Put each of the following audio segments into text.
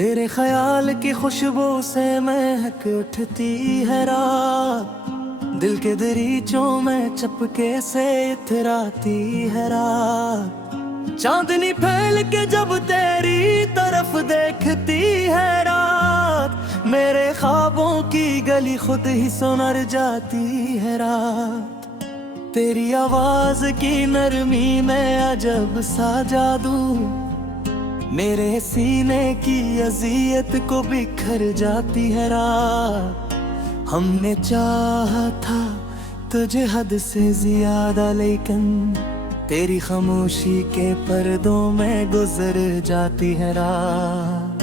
तेरे ख्याल की खुशबू से महक उठती है रात, दिल के दरीचों में चपके से इतराती है रात। चांदनी फैल के जब तेरी तरफ देखती है रात, मेरे ख्वाबों की गली खुद ही सुनर जाती है रात। तेरी आवाज की नरमी में अजब सा जादू मेरे सीने की अजियत को बिखर जाती है रात। हमने चाहा था तुझे हद से ज्यादा, लेकिन तेरी खामोशी के पर्दों में गुजर जाती है रात।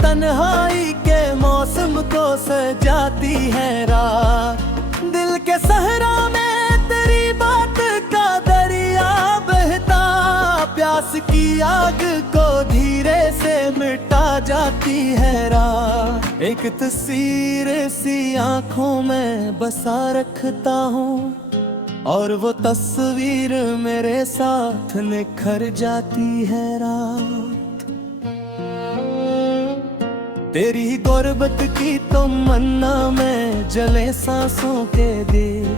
तन्हाई के मौसम को सजाती है रात, दिल के सहरा में तेरी बात का दरिया बहता, प्यास की आग को धीरे से मिटा जाती है रात। एक तस्वीर सी आंखों में बसा रखता हूँ, और वो तस्वीर मेरे साथ निखर जाती है रात। तेरी गुर्बत की तमन्ना में जले सांसों के दिल,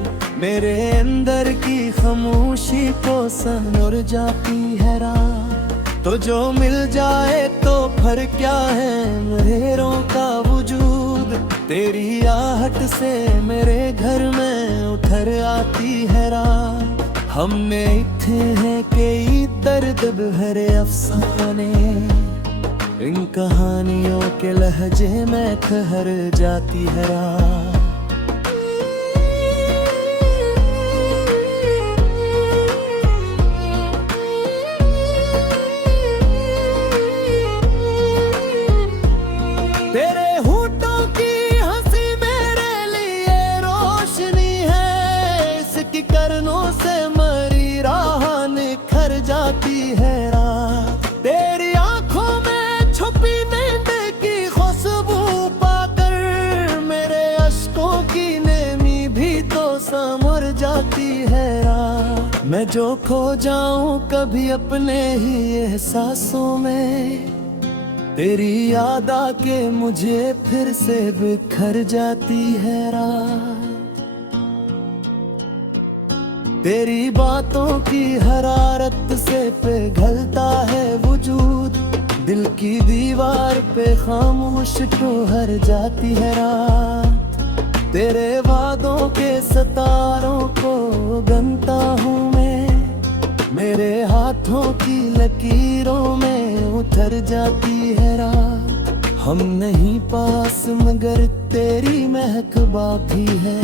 मेरे अंदर की खामोशी को सनोर जाती है रात। तो जो मिल जाए तो फिर क्या है मेरों का वजूद, तेरी आहट से मेरे घर में उठर आती है रात। हमने इत्थे हैं कई दर्द भरे अफसाने, इन कहानियों के लहजे में ठहर जाती है रात। तेरे होठों की हंसी मेरे लिए रोशनी है, इसकी करनों से मरी राह निखर जाती है रात। तेरी छुपी नींद की खुशबू पाकर मेरे अश्कों की नेमी भी तो समर जाती है रात। मैं जो खो जाऊं कभी अपने ही एहसासों में, तेरी याद आके मुझे फिर से बिखर जाती है रात। तेरी बातों की हरारत से पिघलता है वजूद, दिल की दीवार पे खामोश ठहर जाती है रात। तेरे वादों के सितारों को गनता हूँ मैं, मेरे हाथों की लकीरों में उतर जाती है रात। हम नहीं पास मगर तेरी महक बाकी है,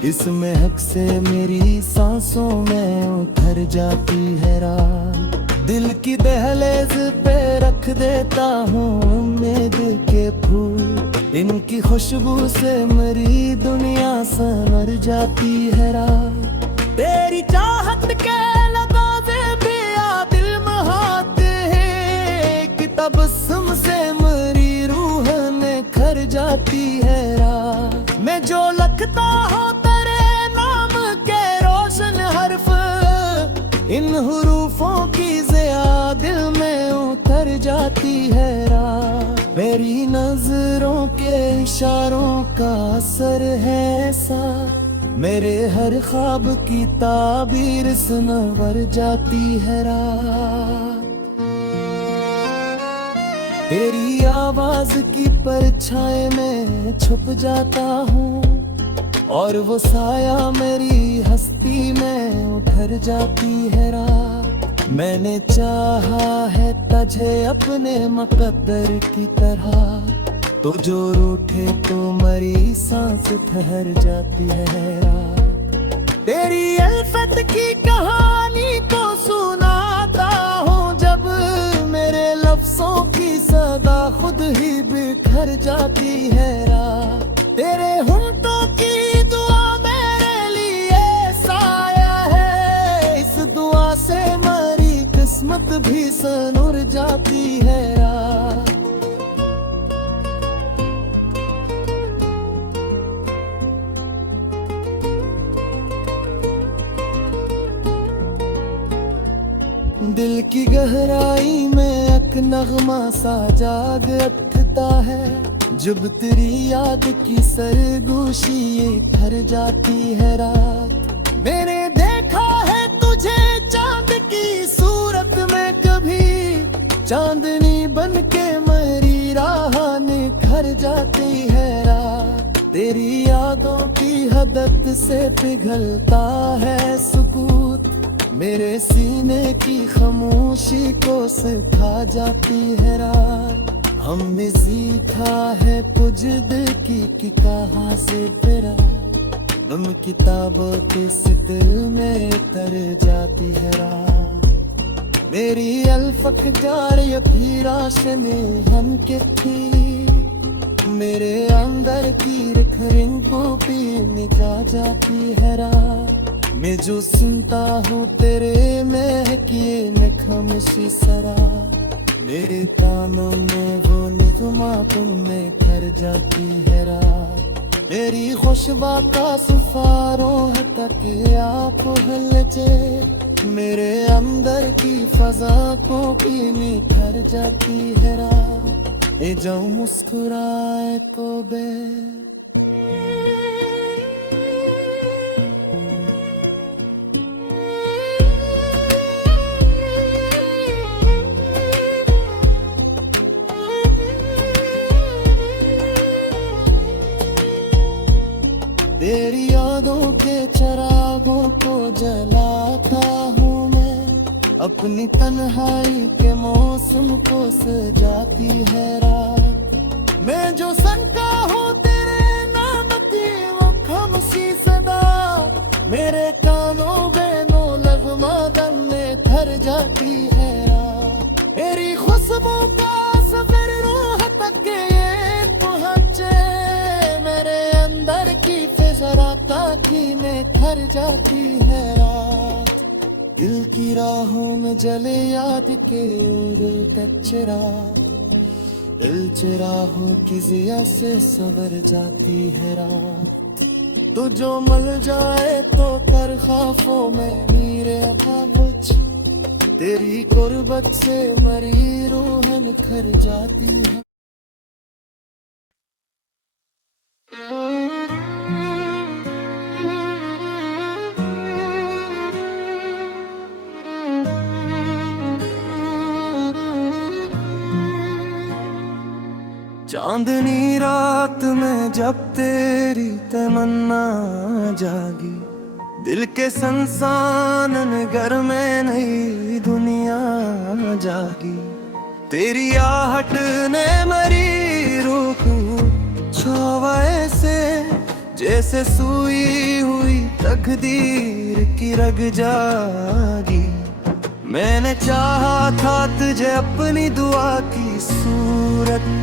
इस महक से मेरी सांसों में उतर जाती है रात। दिल की दहलीज पे रख देता हूँ उम्मीद के फूल, इनकी खुशबू से मेरी दुनिया संवर जाती है रात। तेरी चाहत के लताज़े भी दिल महाते हैं, कि तबस्सुम से मेरी रूह निखर जाती है रात। मैं जो लिखता हूँ तेरे नाम के रोशन हर्फ, इन हुरूफों की ज़िया दिल में उतर जाती है रात। मेरी नजरों के इशारों का असर है ऐसा, मेरे हर ख्वाब की ताबीर सुनवर जाती है रात। तेरी आवाज की परछाई में छुप जाता हूँ, और वो साया मेरी हस्ती में उठर जाती है रात। मैंने चाहा है तुझे अपने मुकद्दर की तरह, तो जो रूठे तो मरी सांस ठहर जाती है रात। तेरी अल्फत की कहानी को सुनाता हूँ जब मेरे लफ्जों की सदा खुद ही बिखर जाती है रात। तेरे होंठों की किस्मत भी सनूर जाती है रात। दिल की गहराई में एक नगमा सा जाग उठता है, जब तेरी याद की सरगोशी ये भर जाती है रात। मैंने देखा है तुझे चांद की सूरत में, कभी चांदनी बन के मेरी राह निखर जाती है रात। तेरी यादों की हदत से पिघलता है सुकूत, मेरे सीने की खामोशी को सिखा जाती है रात। हमने सीखा है तुझ दिल की कहाँ से तेरा गम किताबों के इस दिल में तर जाती है रात। मेरी अल्फक जार यही राशने हम के थी, मेरे अंदर की रखरिन को पीने जाती है रात। मैं जो सुनता हूँ तेरे महकिए में खामोशी सरा, मेरे कानों में वो नगमा तुम में ठहर जाती है रात। मेरी खुशबा का सुफारों तक आप हलजे, मेरे अंदर की फजा को पीने ठहर जाती है रात। ए जाऊं मुस्कुराए तो बे तेरी यादों के चरागों को जलाता हूँ मैं, अपनी तन्हाई के मौसम को सजाती है रात। मैं जो सनका हूँ तेरे नाम की वो खामोशी सदा, मेरे कानों में नो लगमा दम में ठहर जाती है रात। तेरी खुशबू का सफर रूह तक ये पहुँचे, मेरे अंदर की ताकि में ठहर जाती है रात। दिल की राहों में जले याद के कचरा, दिल चराहों की जिया से सवर जाती है रात। तो जो मल जाए तो कर खाफों में मीरे खाबुच, तेरी गुर्बत से मरी रूह निखर जाती है। चांदनी रात में जब तेरी तमन्ना जागी, दिल के संसानन घर में नई दुनिया जागी। तेरी आहट ने मरी रूह छुआ से, जैसे सूई हुई तकदीर की रग जागी। मैंने चाहा था तुझे अपनी दुआ की सूरत,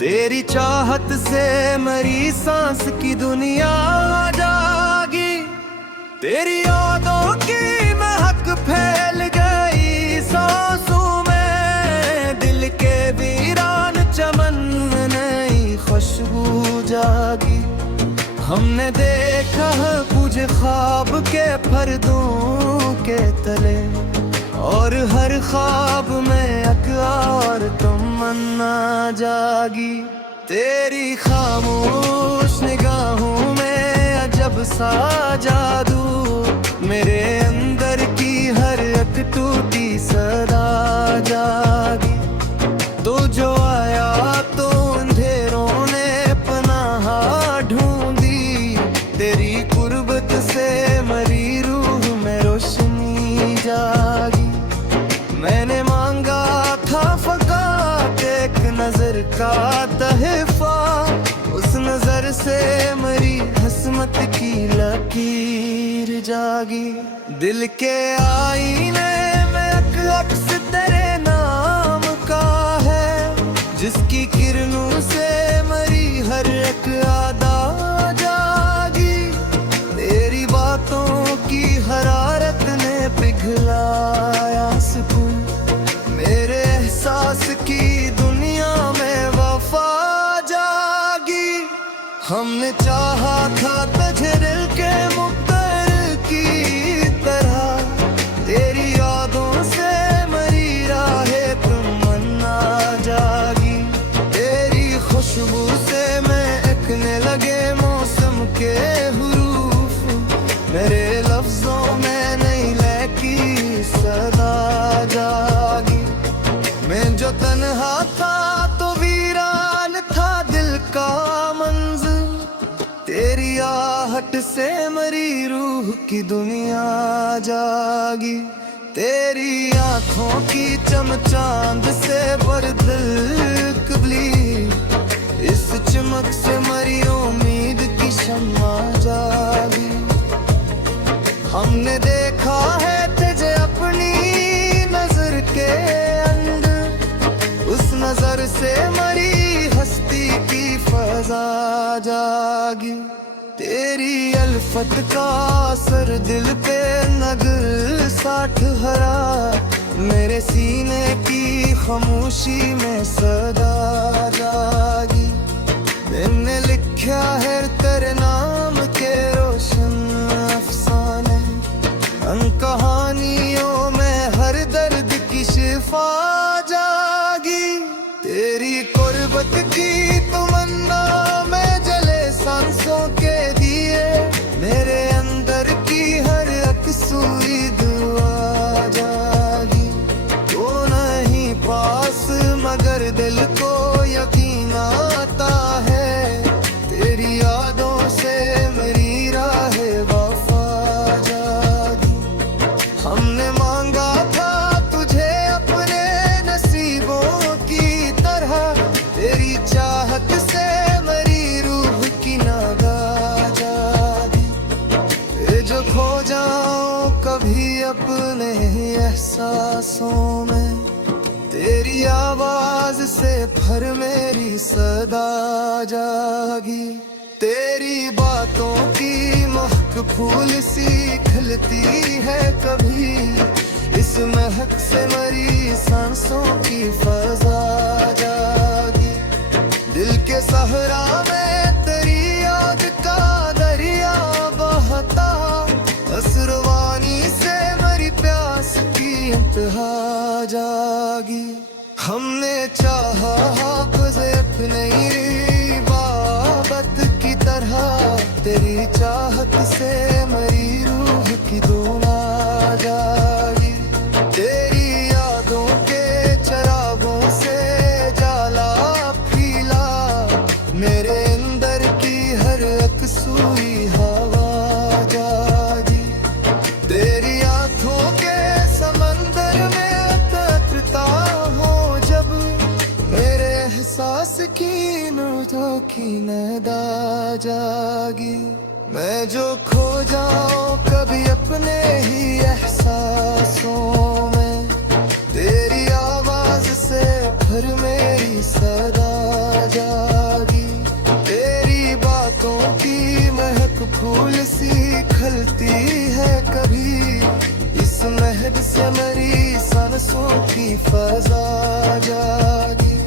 तेरी चाहत से मरी सांस की दुनिया जागी। तेरी यादों की महक फैल गई सांसों में, दिल के वीरान चमन में नई खुशबू जागी। हमने देखा तुझे ख्वाब के पर्दों के तले, और हर ख्वाब में एक और तमन्ना जागी। तेरी खामोश निगाहों में अजब सा जादू, मेरे अंदर की हर एक टूटी सदा जागी। तो जो आया तो अंधेरों ने पनाह ढूंढी, तेरी कुर्बत से मरी रूह में रोशनी जागी। मैंने मांगा था फकात एक नजर का तहफा, उस नजर से मरी हसमत की लकीर जागी। दिल के आईने में एक अक्स तेरे नाम का है, जिसकी किरणों से मरी हर एक आदा जागी। तेरी बातों की हरारत ने पिघलाया सुकून, हमने चाहा था तुझे दिल के मुक्तर की तरह, तेरी यादों से मरी राहें तमन्ना जागी। तेरी खुशबू से महकने लगे मौसम के हुरूफ, मेरे लफ्जों में नई लहकी सदा जागी। मैं जो तन्हा था तो वीरान था दिल का मंज़िल, तेरी आहट से मरी रूह की दुनिया जागी। तेरी आंखों की चमचांद से पर दिल कबली, इस चमक से मरी उम्मीद की शम्मा जागी। हमने देखा है तुझे अपनी नजर के अंदर, उस नजर से मरी हस्ती की फजा जागी। तेरी अल्फत का असर दिल पे नगर साठ हरा, मेरे सीने की खामोशी में सदा जागी। मैंने लिखा है तेरे नाम के रोशन अफसाने, उन कहानियों में हर दर्द की शिफा जागी। तेरी कुर्बत की तमन्ना में जले सांसों के दिए, मेरे अंदर की हर अकसूरी दुआ जागी। तो नहीं पास मगर दिल को यकीन आता है, तेरी यादों से मेरी राहें वफा जागी। हमने मांगा था तुझे अपने नसीबों की तरह, तेरी चाहत से मेरी रूह की नागा जागी। ये जो खो जाऊं कभी अपने एहसासों में, तेरी आवाज से फिर मेरी सदा जागी। तेरी बातों की महक फूल सी खिलती है कभी, इस महक से मरी सांसों की फजा जागी। दिल के सहरा में तेरी याद का दरिया बहता, असरवानी से मरी प्यास की इंतहा जागी। हमने चाहा हाफ़िज़ अपनी इबादत की तरह, तेरी चाहत से मरी रूह की दुआ जागी। तेरी यादों के चरागों से जाला फीला, मेरे अंदर की हर अकसूरी हवा जागी। तेरी आँखों के समंदर में तैरता हो जब, मेरे एहसास की नूरों की नदा जागी। मैं जो खो जाऊं कभी अपने ही एहसासों में, तेरी आवाज से फिर मेरी सदा जागी। तेरी बातों की महक फूल सी खिलती है कभी, इस महक से मेरी सांसों की फजा जागी।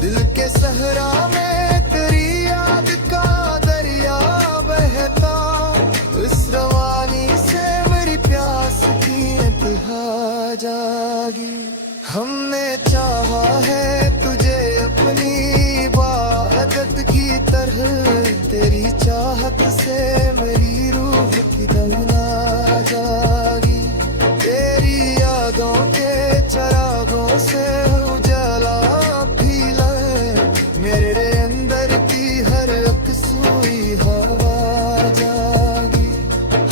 दिल के सहरा में तेरी याद का दरिया बहता, इस रवानी से मेरी प्यास की इंतहा जागी। हमने चाहा है तुझे अपनी इबादत की तरह, तेरी चाहत से मेरी रूह की दमना जागी। तेरी यादों के चरागों से उजाला फीला, मेरे अंदर की हर अकसूरी हवा जागी।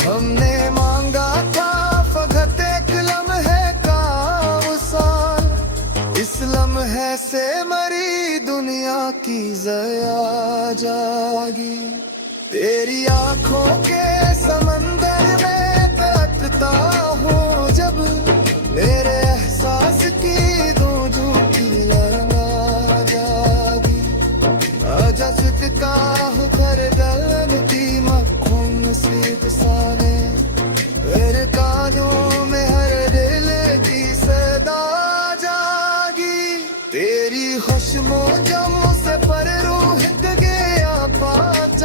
हमने मांगा था फकत एक लम्हे का वसाल, इस लम्हे से मरी दुनिया की ज़या जागी। तेरी आंखों के समंदर में तैरता हूँ जब, मेरे एहसास की दो झूठी लगा जागी। आजा सितका हो कर गलती मखून से सारे, मेरे कानों में हर दिल की सदा जागी। तेरी खुशबू जमों से पर रूह गया पाँच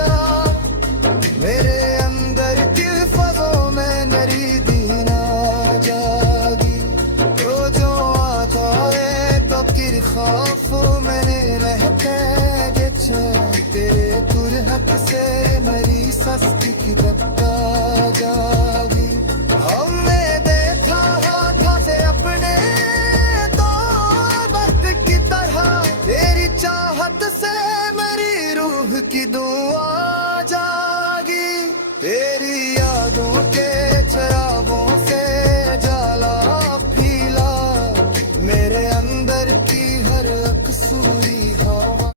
से मेरी सस्ती की तत्ता जागी। हमने देखा हाथों से अपने तो वक्त की तरह, तेरी चाहत से मेरी रूह की दुआ जागी। तेरी यादों के चरागों से जाला फीला, मेरे अंदर की हर अकसूरी हवा।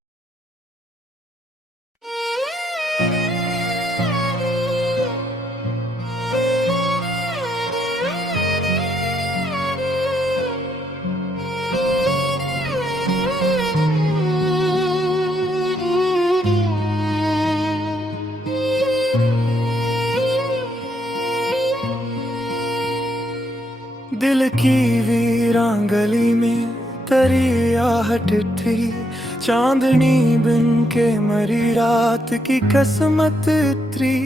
दिल की वीरां गली में तेरी आहट थी, चांदनी बिन के मरी रात की कसमत उतरी।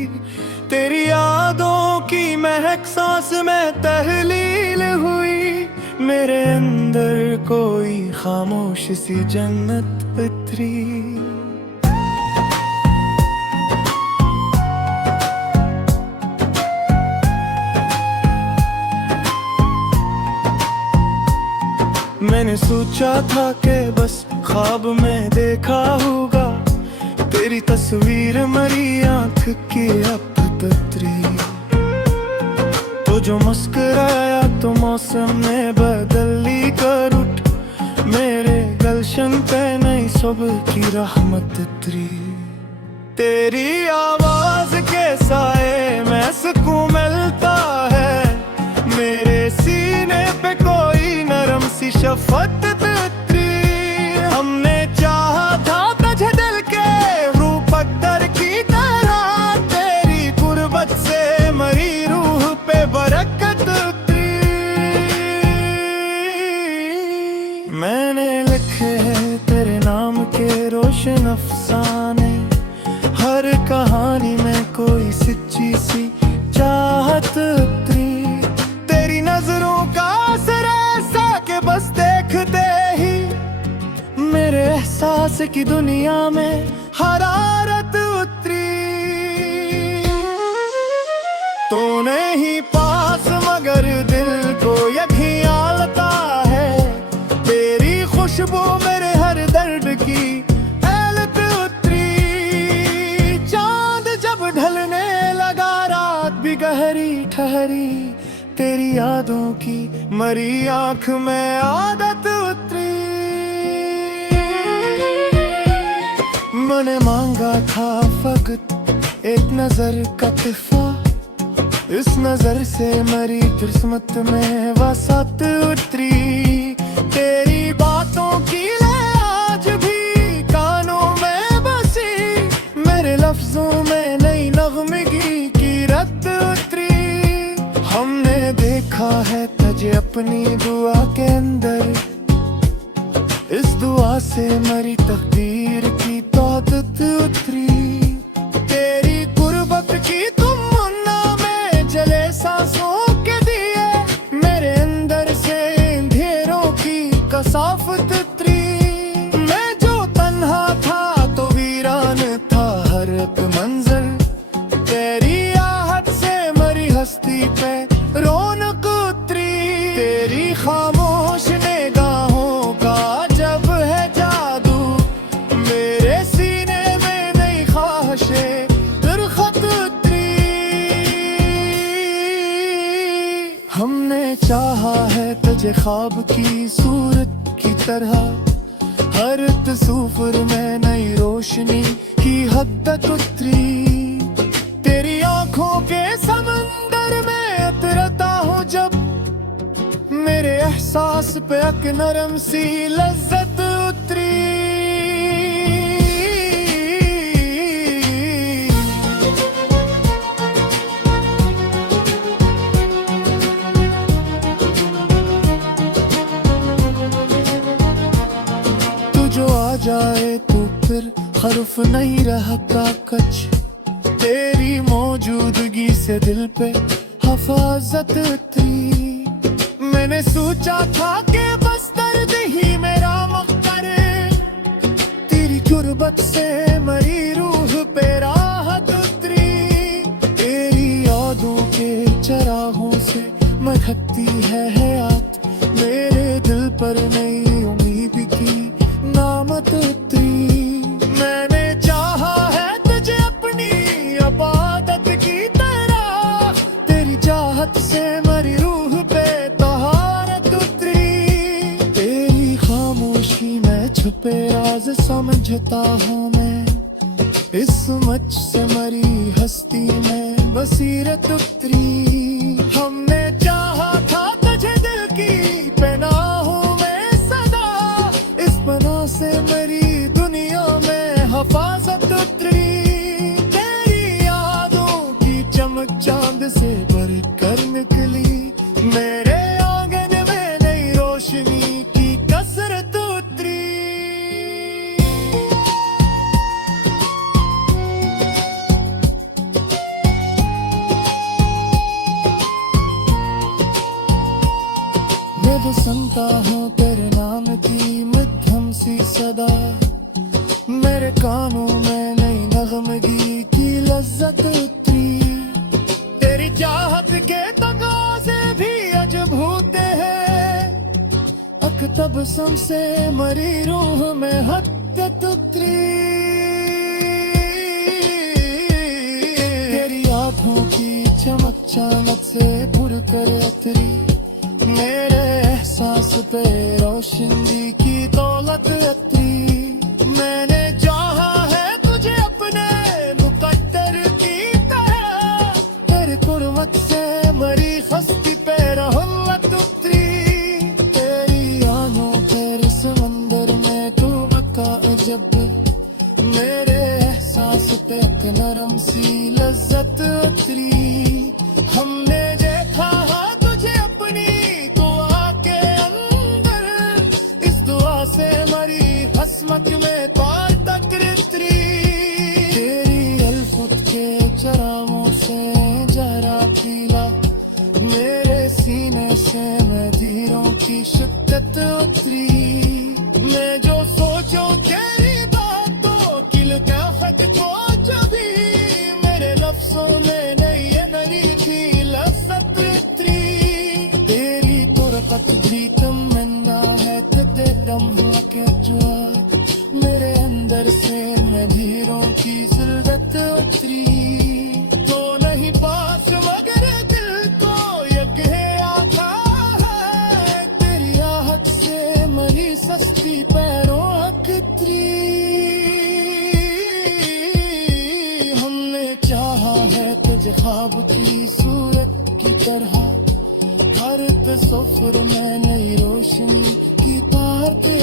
तेरी यादों की महक सांस में तहलील हुई, मेरे अंदर कोई खामोश सी जन्नत उतरी। मैंने सोचा था कि बस ख्वाब में देखा होगा, तेरी तस्वीर मरी आंख की अब ततरी। तो जो मुस्कुराया तो मौसम ने बदली कर उठ, मेरे गलशन पे नई सुबह की रहमत उतरी। तेरी आवाज के साए में सुकून मिलता है, मेरे सीने पे कोई नरम सी शफकत उतरी। हमने चाहा था तुझे दिल के रूप पत्थर की तरह, तेरी गुर्बत से मरी रूह पे बरकत उतरी। मैंने लिखे हैं तेरे नाम के रोशन अफसाने, हर कहानी में कोई सच्ची सी चाहत उतरी। तेरी नजरों का असर ऐसा कि बस देखते ही मेरे एहसास की दुनिया में हरारत उतरी। तो नहीं पास मगर दिल को यही आलता है, तेरी खुशबू मेरे हर दर्द की एलत उतरी। चांद जब ढलने लगा रात भी गहरी ठहरी, तेरी यादों की मरी आंख में आदत उतरी। मैंने मांगा था फकत एक नजर का तिफा, इस नजर से मरी किस्मत में वसत उतरी। तेरी बातों की ले आज भी कानों में बसी, मेरे लफ्जों में नई नगमगी की रत उतरी। हमने देखा है तुझे अपनी दुआ के अंदर, इस दुआ से मरी तकदीर की तौदत उतरी। तेरी गुर्बत की तुम मुन्ना में जले सांसों के दिए, मेरे अंदर से अंधेरों की कसाफत उतरी। मैं जो तन्हा था तो वीरान था हर एक मंजर, तेरी आहट से मरी हस्ती पे रौनक उतरी। तेरी खामोश निगाहों का जब है जादू, मेरे सीने में नई ख्वाहिशें दरख्त उतरी। हमने चाहा है तुझे ख्वाब की सूरत की तरह, हर तस्वीर में नई रोशनी की हद्दत उतरी। तेरी आंखों के समंदर में उतरता हूँ जब, मेरे एहसास पे एक नरम सी लज्जत उतरी। तू जो आ जाए तो फिर हर्फ नहीं रहता कच, तेरी मौजूदगी से दिल पे हिफाजत उतरी। मैंने सोचा था कि बस दर्द ही मेरा मकसद, तेरी गुर्बत से मरी रूह पे राहत समझता हूँ मैं इस मच से मरी हस्ती में बसीरत उतरी। हमने चाहा था तुझे दिल की पनाहों में सदा, इस पनाह से मरी दुनिया में हफाजत उतरी। तेरी यादों की चमक चांद से भर कर निकली, मेरे आंगन में नई रोशनी की कसरत उतरी। मैं जो सुनता हूँ तेरे नाम की मध्यम सी सदा, मेरे कानों में नई नगमगी की लज्जत उतरी। तेरी चाहत के तकाज़े भी अजब होते हैं, अकतबसम से मरी रूह में हद्दत उतरी। तेरी आँखों की चमक चानक से पुर कर उतरी, मेरे एहसास पे रोशनी की दौलत उतरी। मैंने चाहा है तुझे अपने मुकद्दर की तरह, तेरे कुर्बत से मरी हस्ती पे रहमत उतरी। तेरी आनों तेरे समंदर में तू मक्का अजब, मेरे एहसास पे एक नरम सी लज्जत उतरी। हमने देखा तुझे अपनी दुआ के अंदर, इस दुआ से मरी हसमत में पार तक उतरी। तेरी अल्फत के चरामों से जरा पीला, मेरे सीने से मदीरों की शिद्दत उतरी। मैं जो सोचो तेरी बातों की लताफत को जभी, मेरे लफ्जों में नई नई थी लज़्ज़त उतरी। तेरी तुरकत भी तमन्ना है तेरे लम्हों के जवाब, मेरे अंदर से मदीरों की जिल्दत उतरी। तो नहीं पास मगर दिल को यके आता है, तेरी आहट से मरी सस्ती पैरों अकतरी। हमने चाहा है तुझे ख्वाब की सूरत की तरह, हर तसव्वुर में नई रोशनी की तार पे